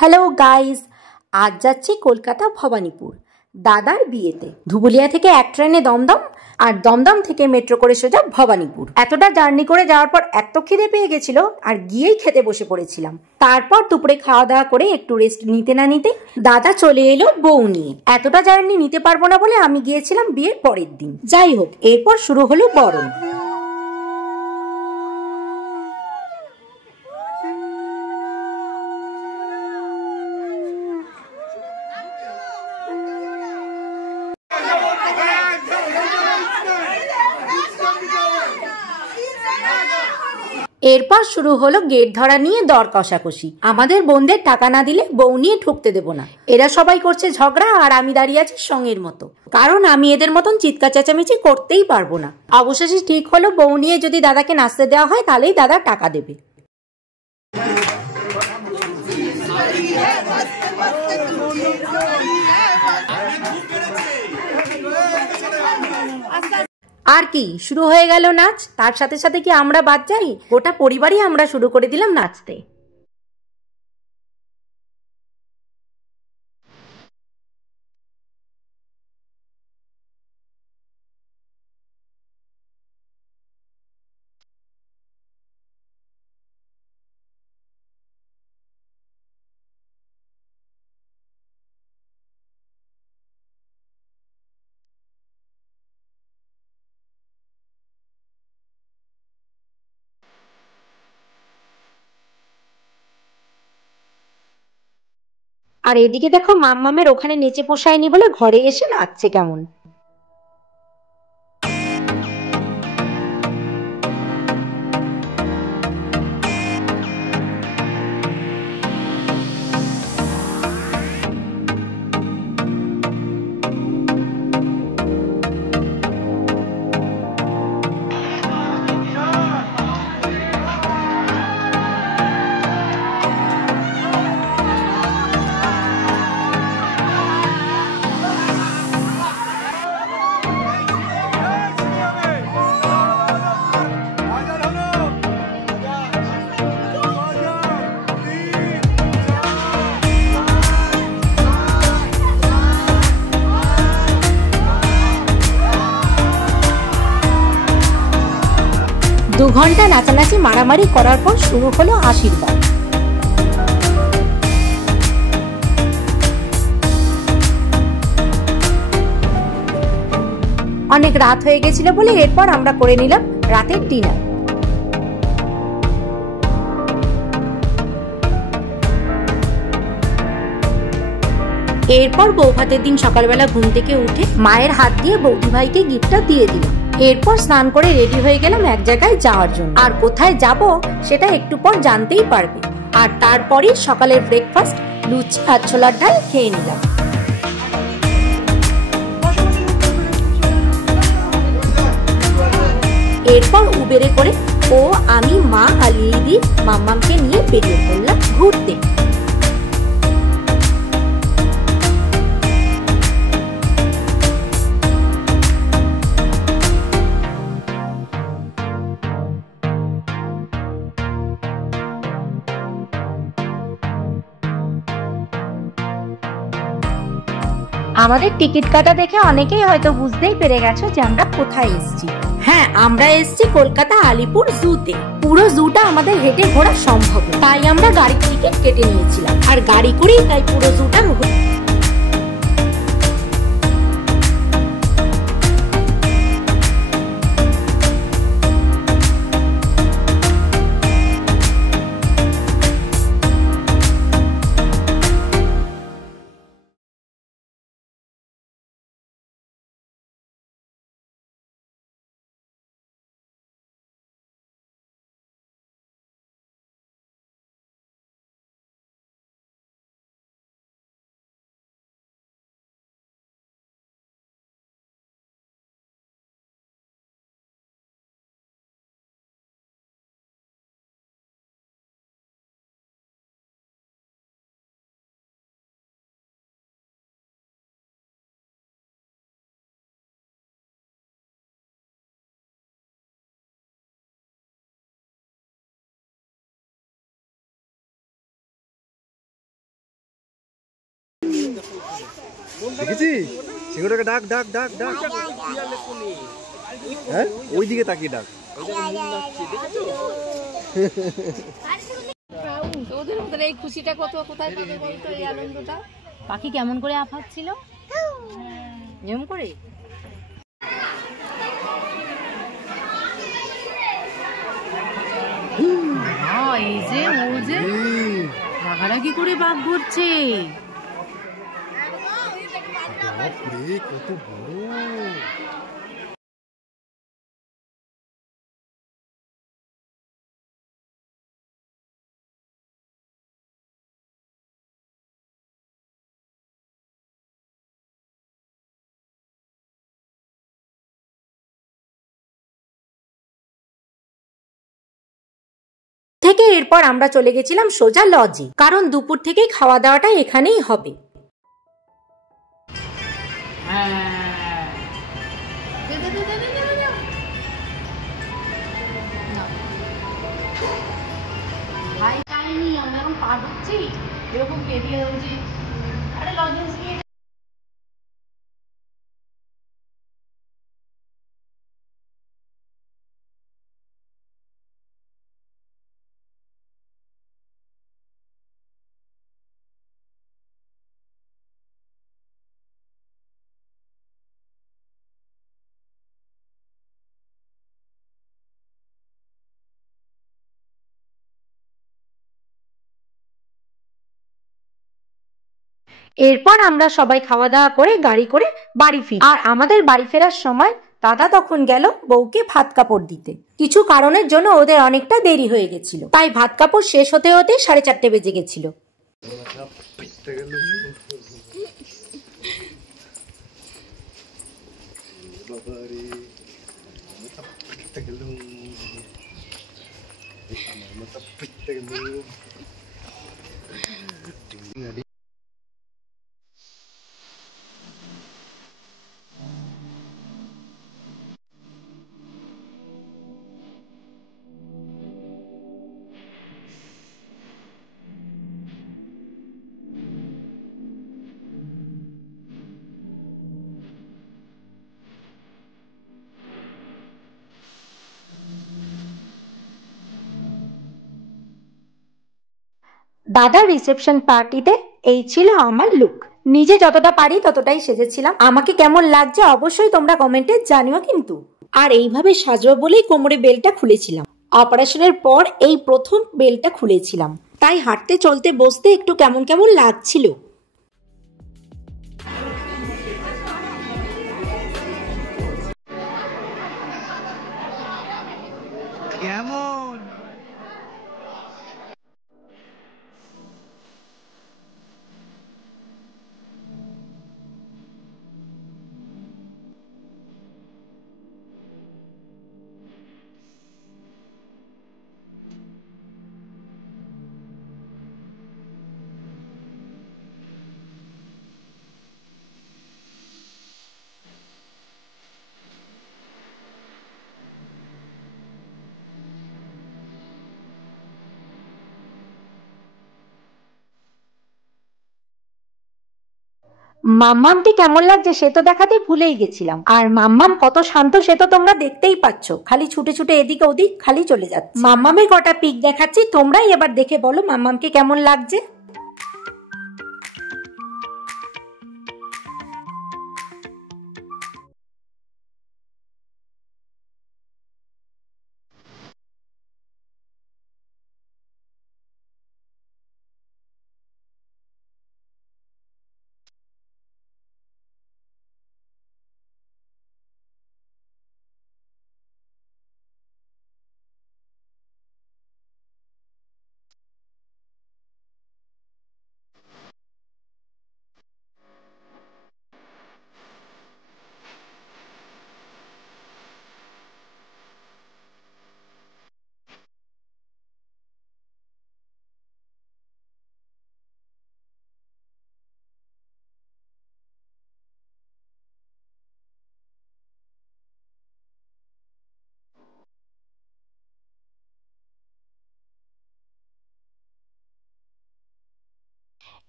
Hello guys, আজ যাচ্ছি কলকাতা ভবানীপুর দাদার বিয়েতে। ধুবুলিয়া থেকে এক ট্রেনে দমদম, আর দমদম থেকে মেট্রো করে সোজা ভবানীপুর। এতটা জার্নি করে যাওয়ার পর এত খিদে পেয়ে গেছিল, আর গিয়েই খেতে বসে পড়েছিলাম। তারপর দুপুরে খাওয়া দাওয়া করে একটু রেস্ট নিতে না নিতে দাদা চলে এলো বউ নিয়ে। এতটা জার্নি নিতে পারবো না বলে আমি গিয়েছিলাম বিয়ের পরের দিন। যাই হোক, এরপর শুরু হলো বরণ। এরপর শুরু হলো গেট ধরা নিয়ে দর কষাকষি। আমাদের বোনদের টাকা না দিলে বউ নিয়ে ঢুকতে দেবো না। এরা সবাই করছে ঝগড়া, আর আমি দাঁড়িয়ে আছি সঙ্গের মতো, কারণ আমি এদের মতন চিৎকার চেঁচামেচি করতেই পারবো না। অবশেষে ঠিক হলো বউ নিয়ে যদি দাদাকে নাচতে দেওয়া হয় তাহলেই দাদা টাকা দেবে। আর কি শুরু হয়ে গেল নাচ। তার সাথে সাথে কি আমরা বাদ যাই? গোটা পরিবারই আমরা শুরু করে দিলাম নাচতে। আর এদিকে দেখো, মাম্মামের ওখানে নেচে পোষায়নি বলে ঘরে এসে নাচছে কেমন। দু ঘন্টা নাচানাচি মারামারি করার পর শুরু হলো আশীর্বাদ। অনেক রাত হয়ে গেছিল বলে এরপর আমরা করে নিলাম রাতের ডিনার। এরপর বৌভাতের দিন সকালবেলা ঘুম থেকে উঠে মায়ের হাত দিয়ে বৌদি ভাইকে গিফটটা দিয়ে দিলাম। এরপর স্নান করে রেডি হয়ে গেলাম এক জায়গায় যাওয়ার জন্য। আর কোথায় যাব সেটা একটু পর জানতেই পারবে। আর তারপরই সকালের ব্রেকফাস্ট লুচি আর ছোলার ডাল খেয়ে নিলাম। এরপর উবেরে করে আমি, মা আর লিদি মাম্মামকে নিয়ে বেরিয়ে পড়লাম ঘুরতে। আমাদের টিকিট কাটা দেখে অনেকেই হয়তো বুঝতেই পেরে গেছো যে আমরা কোথায় এসেছি। হ্যাঁ, আমরা এসেছি কলকাতা আলিপুর জুতে। পুরো জুটা আমাদের হেঁটে ঘোরা সম্ভব, তাই আমরা গাড়ির টিকিট কেটে নিয়েছিলাম, আর গাড়ি করেই তাই পুরো জুটা দেখেছিস সিংহটাকে ডাক ডাক ডাক ডাক, হ্যাঁ ওই দিকে তাকিয়ে ডাক। ওদের ওদের এই খুশিটা কত কোথায় পাবে বলতো, এই আনন্দটা। পাখি কেমন করে আফাচ্ছিল এরকম করে। এই যে ও যে রাগারাগি করে বাঘ ঘুরছে। কত বড়। থেকে এরপর আমরা চলে গেছিলাম সোজা লজে, কারণ দুপুর থেকেই খাওয়া দাওয়াটা এখানেই হবে। আমরা এখন পার হচ্ছি, এরকম বেরিয়ে হচ্ছে। আরে লজেন্স নিয়ে এরপর আমরা সবাই খাওয়া দাওয়া করে গাড়ি করে বাড়ি ফিরি। আর আমাদের বাড়ি ফেরার সময় দাদা তখন গেল বউকে ভাত কাপড় দিতে। কিছু কারণের জন্য ওদের অনেকটা দেরি হয়ে গেছিল, তাই ভাত কাপড় শেষ হতে হতে 4:30 বেজে গেছিল। দাদার রিসেপশন পার্টিতে এই ছিল আমার লুক। নিজে যতটা পারি ততটাই সেজেছিলাম। আমাকে কেমন লাগছে অবশ্যই তোমরা কমেন্টে জানিও কিন্তু। আর এইভাবে সাজবো বলেই কোমরে বেল্টটা খুলেছিলাম। অপারেশনের পর এই প্রথম বেল্টটা খুলেছিলাম, তাই হাঁটতে চলতে বসতে একটু কেমন কেমন লাগছিল। কেমন মাম্মামটি কেমন লাগছে সে তো দেখাতে ভুলেই গেছিলাম। আর মাম্মাম কত শান্ত সে তো তোমরা দেখতেই পাচ্ছ, খালি ছুটে ছুটে এদিকে ওদিক খালি চলে যাচ্ছে। মাম্মামের কটা পিক দেখাচ্ছি, তোমরাই এবার দেখে বলো মাম্মামকে কেমন লাগছে।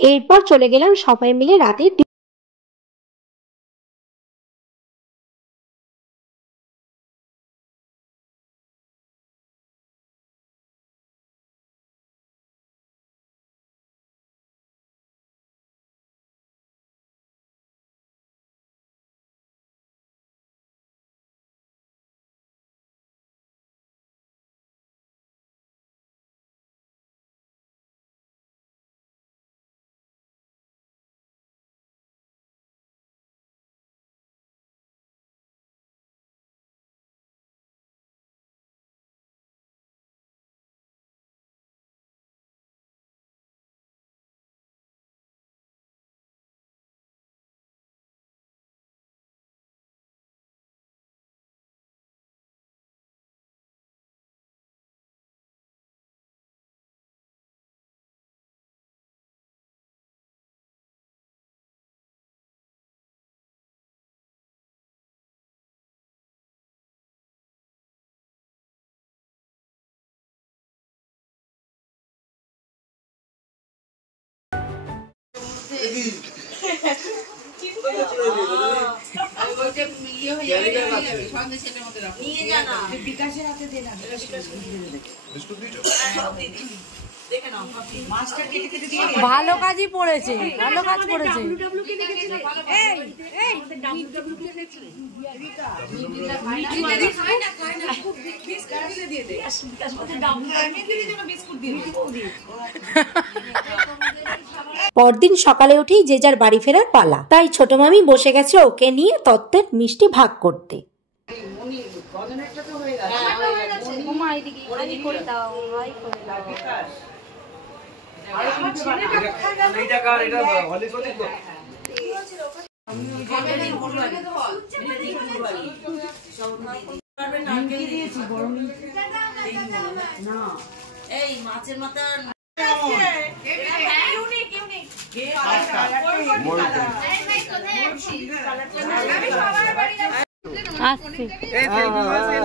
এরপর চলে গেলাম সবাই মিলে রাতের ভালো কাজই পড়েছে, ভালো কাজ পড়েছে। পরদিন সকালে উঠেই যে যার বাড়ি ফেরার পালা, তাই ছোট মামি বসে গেছে ওকে নিয়ে তত্ত্বের মিষ্টি ভাগ করতে।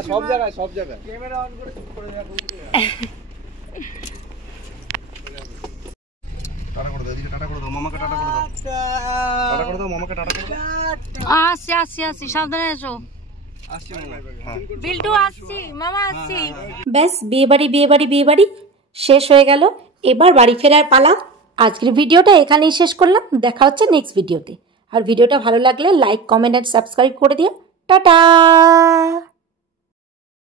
সব জায়গায় টাটা করে দাও, এদিকে টাটা করে দাও, মামাকে টাটা করে দাও, টাটা করে দাও, মামাকে টাটা করে দাও। আসছি, সাবধানে এসো। আসছি মামা। হ্যাঁ বিল্টু আসছি, মামা আসছি। ব্যাস বিয়ে বাড়ি শেষ হয়ে গেল। এবার বাড়ি ফেরার পালা। আজকের ভিডিওটা এখানেই শেষ করলাম। দেখা হচ্ছে নেক্সট ভিডিওতে। আর ভিডিওটা ভালো লাগলে লাইক, কমেন্ট আর সাবস্ক্রাইব করে দিও। টাটা।